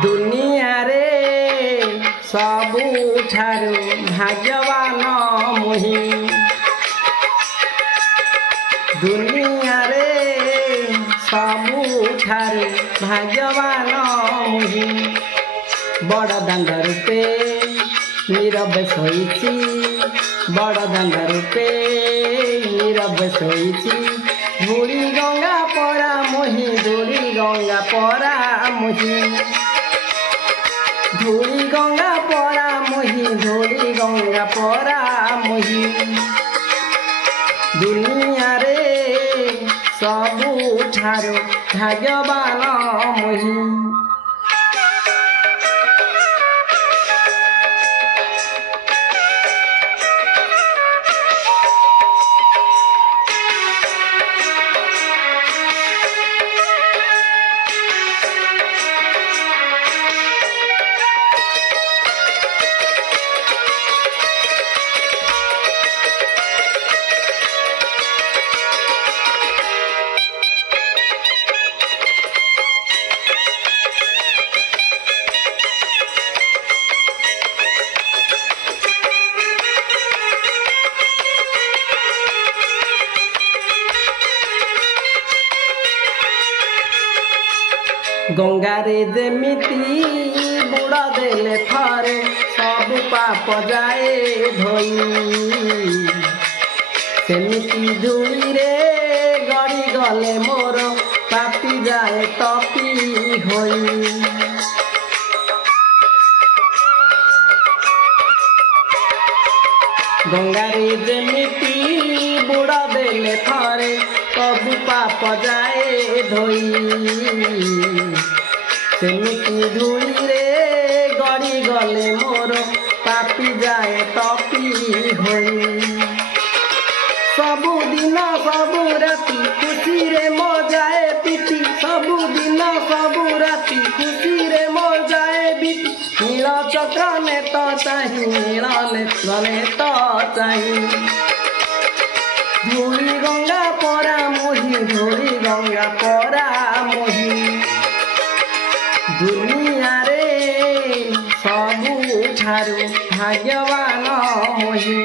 दुनिया रे सबुठारु भाग्यवान मुहि दुनिया रे सबुठारु भाग्यवान मुहि बड़ दांड रूपे नीरव शोइछि बड़ दांड रूपे नीरव शोइछि धूड़ी गंगा परा मुहि धूड़ी गंगा परा मुहि धूड़ी गंगा परा मुहि धूड़ी गंगा परा मुहि दुनिया रे सबुठारु भाग्यवान मुहि गंगारे जेमिति बुड़ देले थरे सब पाप जाए धोई सेमिति धूली रे गड़ी गले मोर पापी जाए तपी होई गंगारे जेमिति बुड़ देले थरे सब पाप जाए धोई सेमिति धूली रे गड़ी गले मोर पापी जाए तपी होई सबुदिन सबु राति खुशी रे मो जाए पीती सबुदिन सबु राति खुशी रे मो जाए बीती नील चक्र ने तो चाही नील नेत्र ने तो चाही धूड़ी गंगा परा मोही धूड़ी गंगा परा मोही दुनिया रे सबुठारु भाग्यवान मोही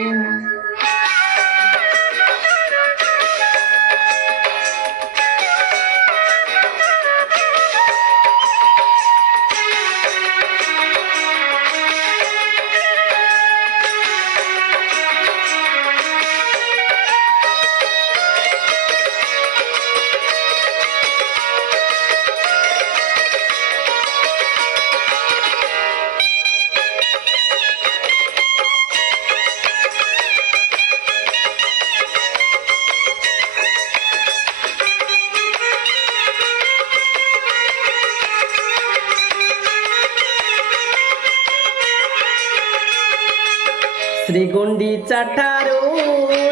श्रीगुंडीचा ठारू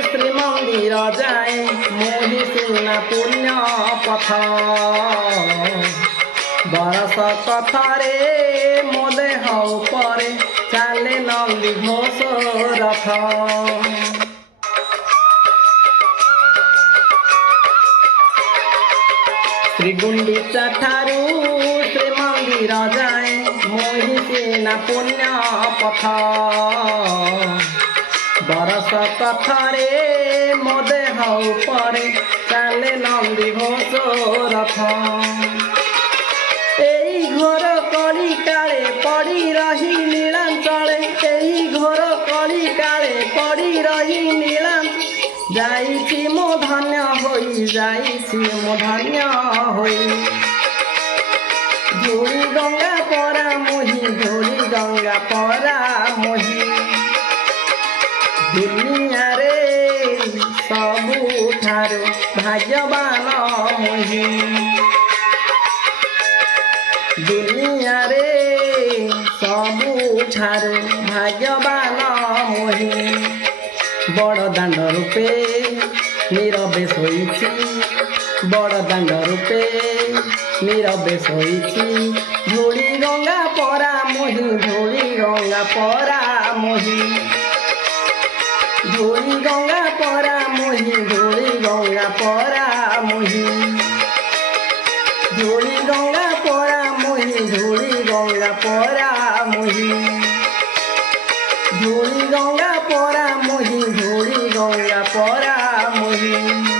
श्रीमंदिर जाए मोहि सुना पुण्य पथ बरस कथरे मो देह उपरे चाले नंदी घोष रथ श्रीगुंडीचा ठारू श्रीमंदिर जाए मोहि सुना पुण्य पथ बरस कथरे मो देह उपरे चाले नंदी घोष रथ एई घोर कली काले पड़ी रही नीलांचले एई घोर कली काले पड़ी रही नीलांचल जाइछि मो धन्य होई जाइछि मो धन्य होई धूड़ी गंगा परा मोही धूड़ी गंगा परा मोही दुनिया रे सबुठारु भाग्यवान मोही दुनिया रे सबुठारु भाग्यवान मोही बड़ दांड रूपे नीरवे शोइछि बड़ दांड रूपे नीरवे शोइछि धूड़ी गंगा परा मोही धूड़ी गंगा परा मोही धूड़ी गंगा परा मोही धूड़ी गंगा परा मोही धूड़ी गंगा परा मोही धूड़ी गंगा পরা মহি ধূলি গঙ্গা পরা মহি ধূলি গঙ্গা পরা মহি